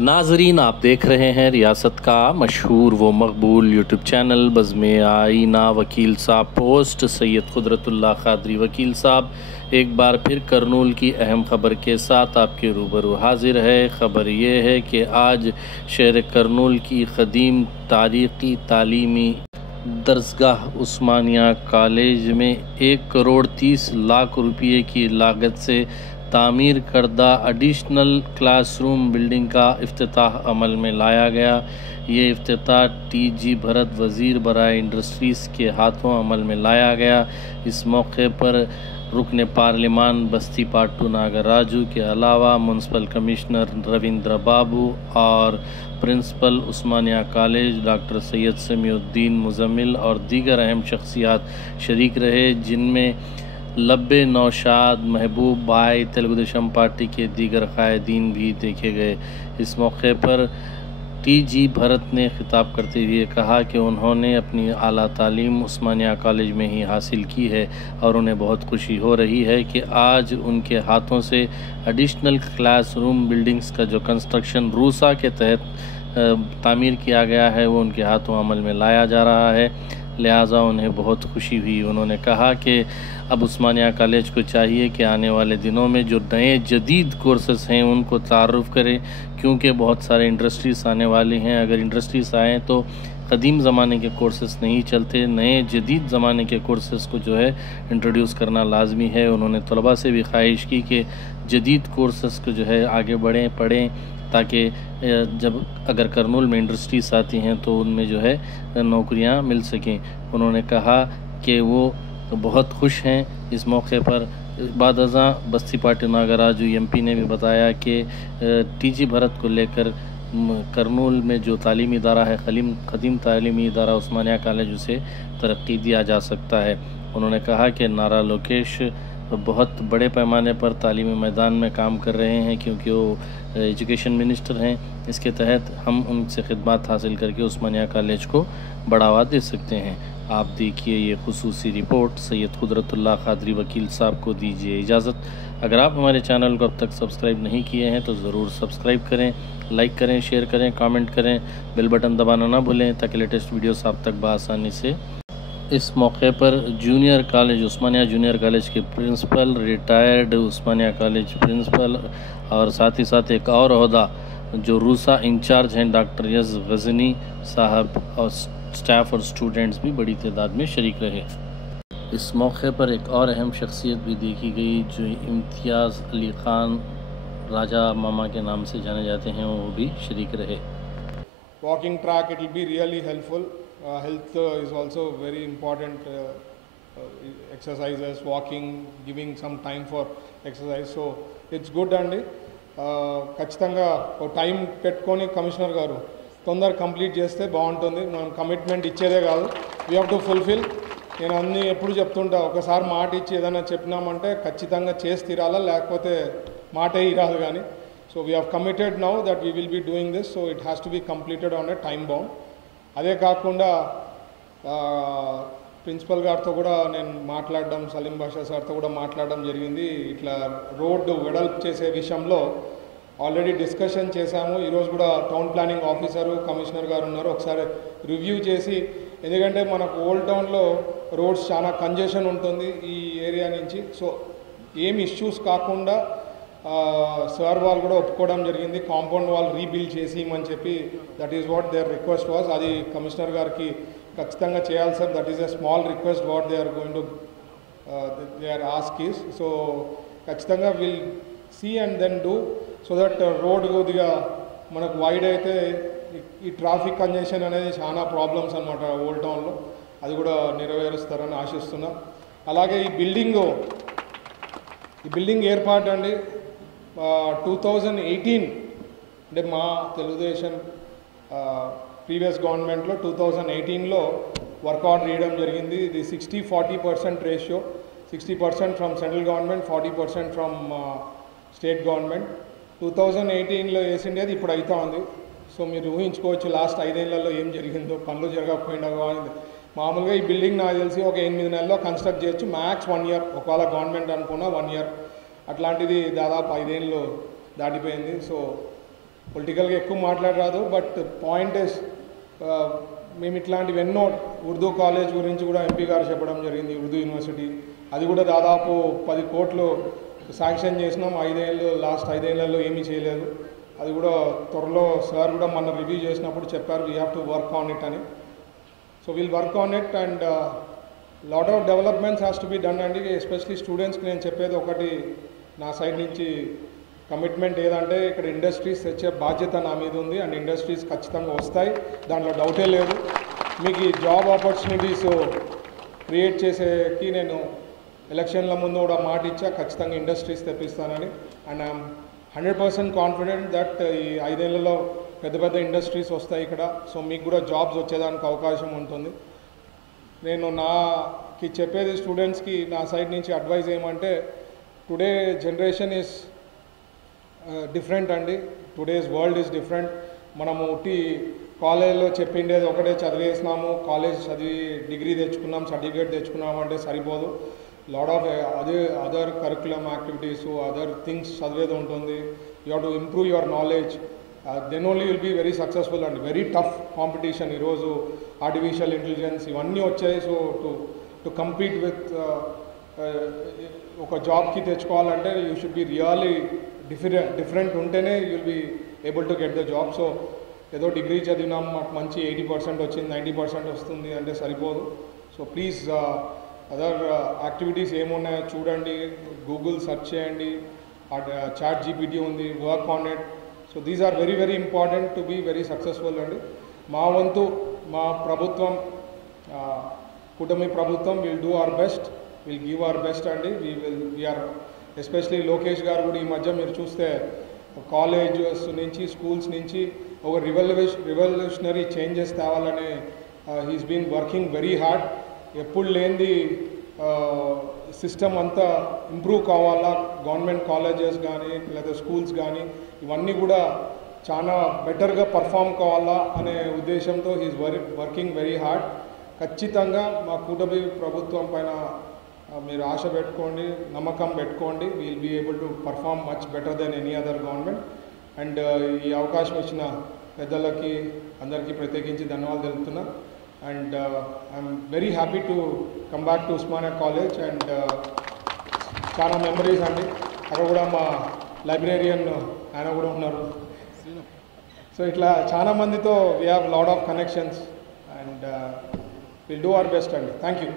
नाजरीन, आप देख रहे हैं रियासत का मशहूर व मकबूल यूट्यूब चैनल बज़्म आईना। वकील साहब पोस्ट सैयद कुदरतुल्लाह क़ादरी वकील साहब एक बार फिर करनूल की अहम ख़बर के साथ आपके रूबरू हाजिर है। ख़बर ये है कि आज शहर करनूल की क़दीम तारीख़ी तालीमी दरसगाह उस्मानिया कॉलेज में 1 करोड़ 30 लाख रुपये की लागत से तामीर करदा एडिशनल क्लासरूम बिल्डिंग का इफ्तिताह अमल में लाया गया। ये इफ्तिताह टी.जी. भरत वज़ीर बराए इंडस्ट्रीज़ के हाथों अमल में लाया गया। इस मौके पर रुकन पार्लिमान बस्ती पाटू नागराजू के अलावा म्यूनसिपल कमिश्नर रविंद्र बाबू और प्रिंसिपल उस्मानिया कॉलेज डॉक्टर सैयद समीउद्दीन मुजम्मिल और दीगर अहम शख्सियात शरीक रहे, जिनमें लब्बे नौशाद, महबूब भाई, तेलुगु देशम पार्टी के दीगर कायदीन भी देखे गए। इस मौके पर टी.जी. भरत ने खिताब करते हुए कहा कि उन्होंने अपनी आला तालीम उस्मानिया कॉलेज में ही हासिल की है और उन्हें बहुत खुशी हो रही है कि आज उनके हाथों से एडिशनल क्लासरूम बिल्डिंग्स का जो कंस्ट्रक्शन रूसा के तहत तामीर किया गया है वो उनके हाथों अमल में लाया जा रहा है, लिहाजा उन्हें बहुत खुशी हुई। उन्होंने कहा कि अब उस्मानिया कॉलेज को चाहिए कि आने वाले दिनों में जो नए जदीद कोर्सेस हैं उनको तारुफ़ करें, क्योंकि बहुत सारे इंडस्ट्रीज़ आने वाली हैं। अगर इंडस्ट्रीज़ आएँ तो कदीम ज़माने के कोर्सेस नहीं चलते, नए जदीद ज़माने के कोर्सेस को जो है इंट्रोड्यूस करना लाजमी है। उन्होंने तलबा से भी ख्वाहिश की कि जदीद कोर्सेस को जो है आगे बढ़ें, पढ़ें, ताकि जब अगर करनूल में इंडस्ट्रीज़ आती हैं तो उनमें जो है नौकरियां मिल सकें। उन्होंने कहा कि वो बहुत खुश हैं इस मौके पर। बाद अज़ां बस्ती पार्टी नागराजू एमपी ने भी बताया कि टी.जी. भरत को लेकर करनूल में जो तालीमी इदारा है, कदीम तालीमी इदारा उस्मानिया कॉलेज, उसे तरक्की दिया जा सकता है। उन्होंने कहा कि नारा लोकेश बहुत बड़े पैमाने पर तालीमी मैदान में काम कर रहे हैं, क्योंकि वो एजुकेशन मिनिस्टर हैं। इसके तहत हम उनसे खिदमत हासिल करके उस्मानिया कॉलेज को बढ़ावा दे सकते हैं। आप देखिए ये खुसूसी रिपोर्ट। सैयद कुदरतुल्लाह क़ादरी वकील साहब को दीजिए इजाज़त। अगर आप हमारे चैनल को अब तक सब्सक्राइब नहीं किए हैं तो ज़रूर सब्सक्राइब करें, लाइक करें, शेयर करें, कमेंट करें, बेल बटन दबाना ना भूलें ताकि लेटेस्ट वीडियोस आप तक बआसानी से। इस मौके पर जूनियर कॉलेज उस्मानिया जूनियर कॉलेज के प्रिंसिपल, रिटायर्ड उस्मानिया कॉलेज प्रिंसिपल और साथ ही साथ एक और ओहदा जो रूसा इंचार्ज हैं डॉक्टर यस गज़नी साहब और स्टाफ और स्टूडेंट्स भी बड़ी तादाद में शरीक रहे। इस मौके पर एक और अहम शख्सियत भी देखी गई जो इम्तियाज़ अली ख़ान राजा मामा के नाम से जाने जाते हैं, वो भी शरीक रहे। Walking track, it will be really helpful. Health is also very important. Exercises, walking, giving some time for exercise. So it's good అండి. ఖచ్చితంగా ఒక టైం పెట్టుకొని కమిషనర్ గారు తొందర కంప్లీట్ చేస్తే బాగుంటుంది. మనం కమిట్మెంట్ ఇచ్చేదే కాదు, వీ హ్యావ్ టు ఫుల్ఫిల్. నేను అన్నీ ఎప్పుడు చెప్తుంటా, ఒకసారి మాట ఇచ్చి ఏదైనా చెప్పినామంటే ఖచ్చితంగా చేసి తీరాలా, లేకపోతే మాటే ఇరాదు కానీ. So we have committed now that we will be doing this, so it has to be completed on a time bound. అదే కాకుండా ప్రిన్సిపల్ గారితో కూడా నేను మాట్లాడడం, సలీం బాషా సార్తో కూడా మాట్లాడడం జరిగింది. ఇట్లా రోడ్డు వెడల్పు చేసే విషయంలో ఆల్రెడీ డిస్కషన్ చేశాము. ఈరోజు కూడా టౌన్ ప్లానింగ్ ఆఫీసరు, కమిషనర్ గారు ఉన్నారు, ఒకసారి రివ్యూ చేసి, ఎందుకంటే మనకు ఓల్డ్ టౌన్లో రోడ్స్ చాలా కంజెషన్ ఉంటుంది ఈ ఏరియా నుంచి. సో ఏమి ఇష్యూస్ కాకుండా సార్ వాళ్ళు కూడా ఒప్పుకోవడం జరిగింది, కాంపౌండ్ వాల్ రీబిల్డ్ చేసి ఇమ్మని చెప్పి. That is what their request was. అది కమిషనర్ గారికి ఖచ్చితంగా చేయాలి sir. That is a small request what they are going to they are ask is. So ఖచ్చితంగా will see and then do, so that road కొద్దిగా మనకు wide అయితే ఈ traffic congestion అనేది చాలా ప్రాబ్లమ్స్ అనమాట ఓల్డ్ టౌన్లో, అది కూడా నెరవేరుస్తారని ఆశిస్తున్నాం. అలాగే ఈ బిల్డింగ్ ఏర్పాటు అండి 2018 అంటే మా తెలుగుదేశం ప్రీవియస్ గవర్నమెంట్లో 2018లో వర్క్ ఆర్డర్ ఇవ్వడం జరిగింది. ఇది 60-40% ratio, 60% from central government, 40% from state government. 2018లో వేసిండేది ఇప్పుడు అవుతా ఉంది. సో మీరు ఊహించుకోవచ్చు లాస్ట్ 5 ఏళ్లలో ఏం జరిగిందో, పనులు జరగకపోయినా. మామూలుగా ఈ బిల్డింగ్ నాకు తెలిసి ఒక 8 నెలల్లో కన్స్ట్రక్ట్ చేయొచ్చు, మ్యాక్స్ 1 ఇయర్, ఒకవేళ గవర్నమెంట్ అనుకున్నా 1 ఇయర్. అట్లాంటిది దాదాపు 5 ఏళ్ళు దాటిపోయింది. సో పొలిటికల్గా ఎక్కువ మాట్లాడరాదు. బట్ పాయింట్ ఇస్ మేము ఇట్లాంటివి ఎన్నో ఉర్దూ కాలేజ్ గురించి కూడా ఎంపీ గారు చెప్పడం జరిగింది, ఉర్దూ యూనివర్సిటీ. అది కూడా దాదాపు 10 కోట్లు శాంక్షన్ చేసినాం. లాస్ట్ 5 ఏళ్లలో ఏమీ చేయలేదు. అది కూడా త్వరలో సార్ కూడా మన రివ్యూ చేసినప్పుడు చెప్పారు, we have to work on it అని. So will work on it and lot of developments has to be done అండి. ఎస్పెషలీ స్టూడెంట్స్కి నేను చెప్పేది ఒకటి, నా సైడ్ నుంచి కమిట్మెంట్ ఏదంటే ఇక్కడ ఇండస్ట్రీస్ తెచ్చే బాధ్యత నా మీద ఉంది. అండ్ ఇండస్ట్రీస్ ఖచ్చితంగా వస్తాయి, దాంట్లో డౌటే లేదు. మీకు ఈ జాబ్ ఆపర్చునిటీస్ క్రియేట్ చేసేకి నేను ఎలక్షన్ల ముందు కూడా మాట ఇచ్చా, ఖచ్చితంగా ఇండస్ట్రీస్ తెప్పిస్తానని. అండ్ ఐఎమ్ 100% కాన్ఫిడెంట్ దట్ ఈ 5 ఏళ్లలో పెద్ద పెద్ద ఇండస్ట్రీస్ వస్తాయి ఇక్కడ. సో మీకు కూడా జాబ్స్ వచ్చేదానికి అవకాశం ఉంటుంది. నేను నాకి చెప్పేది స్టూడెంట్స్కి నా సైడ్ నుంచి అడ్వైజ్ ఏమంటే, టుడే జనరేషన్ ఈజ్ డిఫరెంట్ అండి. Today's world is different. మనము కాలేజ్లో చెప్పిండేది ఒకటే చదివేసినాము, కాలేజ్ చదివి డిగ్రీ తెచ్చుకున్నాం, సర్టిఫికేట్ తెచ్చుకున్నాము అంటే సరిపోదు. Lot of other curriculum activities, other things చదివేది ఉంటుంది. You have to improve your knowledge, then only will be very successful అండి. వెరీ టఫ్ కాంపిటీషన్ ఈరోజు, ఆర్టిఫిషియల్ ఇంటెలిజెన్స్ ఇవన్నీ వచ్చాయి. సో టు కంపీట్ విత్ ఒక జాబ్కి తెచ్చుకోవాలంటే you should be really different ఉంటేనే you will be able to get the job. So ఏదో degree చదివినాం, మాకు మంచి 80% వచ్చింది, 90% వస్తుంది అంటే సరిపోదు. సో ప్లీజ్ అదర్ యాక్టివిటీస్ ఏమున్నాయో చూడండి, గూగుల్ సెర్చ్ చేయండి, చాట్ జీపీటీ ఉంది, work on it. So these are very very important to be very successful అండి. మా వంతు, మా ప్రభుత్వం, కూటమి ప్రభుత్వం will do our best, will give our best అండి. వీఆర్ ఎస్పెషలీ లోకేష్ గారు కూడా ఈ మధ్య మీరు చూస్తే కాలేజెస్ నుంచి, స్కూల్స్ నుంచి ఒక రివల్యూషనరీ చేంజెస్ తేవాలని he's been working very hard. ఎప్పుడు లేనిది సిస్టమ్ అంతా ఇంప్రూవ్ కావాలా, గవర్నమెంట్ కాలేజెస్ కానీ లేదా స్కూల్స్ కానీ ఇవన్నీ కూడా చాలా బెటర్గా పర్ఫామ్ కావాలా అనే ఉద్దేశంతో హీస్ వర్కింగ్ వెరీ హార్డ్. ఖచ్చితంగా మా కూటమి ప్రభుత్వం పైన మీరు ఆశ పెట్టుకోండి, నమ్మకం పెట్టుకోండి. Will be able to perform much better than any other government. And ఈ అవకాశం ఇచ్చిన పెద్దలకి అందరికీ ప్రత్యేకించి ధన్యవాదాలు తెలుపుతున్నా. And I'm very happy to come back to Osmania college. And చాలా మెమరీస్ అండి, అక్కడ కూడా మా లైబ్రేరియన్ ఆయన కూడా ఉన్నారు. సో ఇట్లా చాలా మందితో we have lot of connections and will do our best అండి. Thank you.